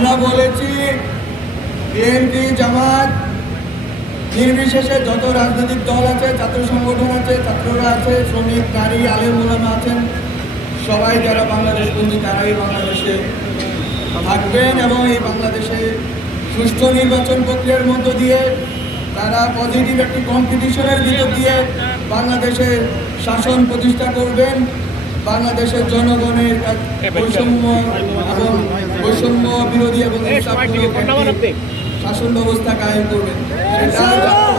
আমরা বলেছি বিএনপি জামাত নির্বিশেষে যত রাজনৈতিক দল আছে, ছাত্র সংগঠন আছে, ছাত্ররা আছে, শ্রমিক, নারী, আলেম ওলামা আছেন, সবাই যারা বাংলাদেশ বন্ধু তারাই বাংলাদেশে থাকবেন এবং এই বাংলাদেশে সুষ্ঠু নির্বাচন প্রক্রিয়ার মধ্য দিয়ে তারা পজিটিভ একটি কম্পিটিশনের ভিতর দিয়ে বাংলাদেশে শাসন প্রতিষ্ঠা করবেন। বাংলাদেশের জনগণের বৈষম্য এবং বৈষম্য বিরোধী এবং শাসন ব্যবস্থা কায়েম করবেন।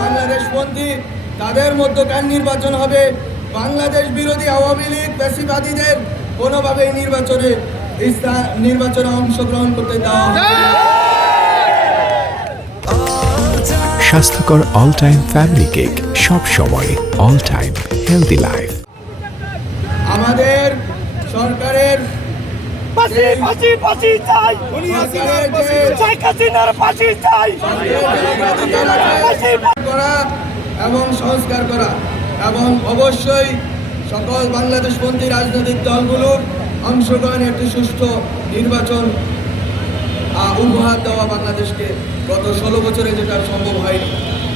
বাংলাদেশপন্থী তাদের মধ্যকার নির্বাচন হবে। বাংলাদেশ বিরোধী আওয়ামী লীগ ফ্যাসিবাদীদের কোনোভাবেই নির্বাচনে অংশগ্রহণ করতে দেওয়া হবে। স্বাস্থ্যকর অল টাইম ফ্যামিলি কেক, সব সময় অল টাইম হেলদি লাইফ। আমাদের সরকারের করা এবং সংস্কার করা এবং অবশ্যই সকল বাংলাদেশপন্থী রাজনৈতিক দলগুলোর অংশগ্রহণে একটি সুষ্ঠু নির্বাচন উপহার দেওয়া বাংলাদেশকে গত 16 বছরে যেটা সম্ভব হয়নি।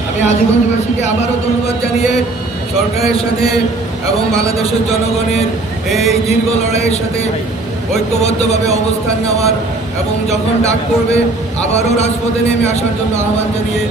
আমি আজিগঞ্জবাসীকে আবারও ধন্যবাদ জানিয়ে সরকারের সাথে এবং বাংলাদেশের জনগণের এই দীর্ঘ লড়াইয়ের সাথে ঐক্যবদ্ধভাবে অবস্থান নেওয়ার এবং যখন ডাক করবে আবারও রাজপথে নেমে আসার জন্য আহ্বান জানিয়ে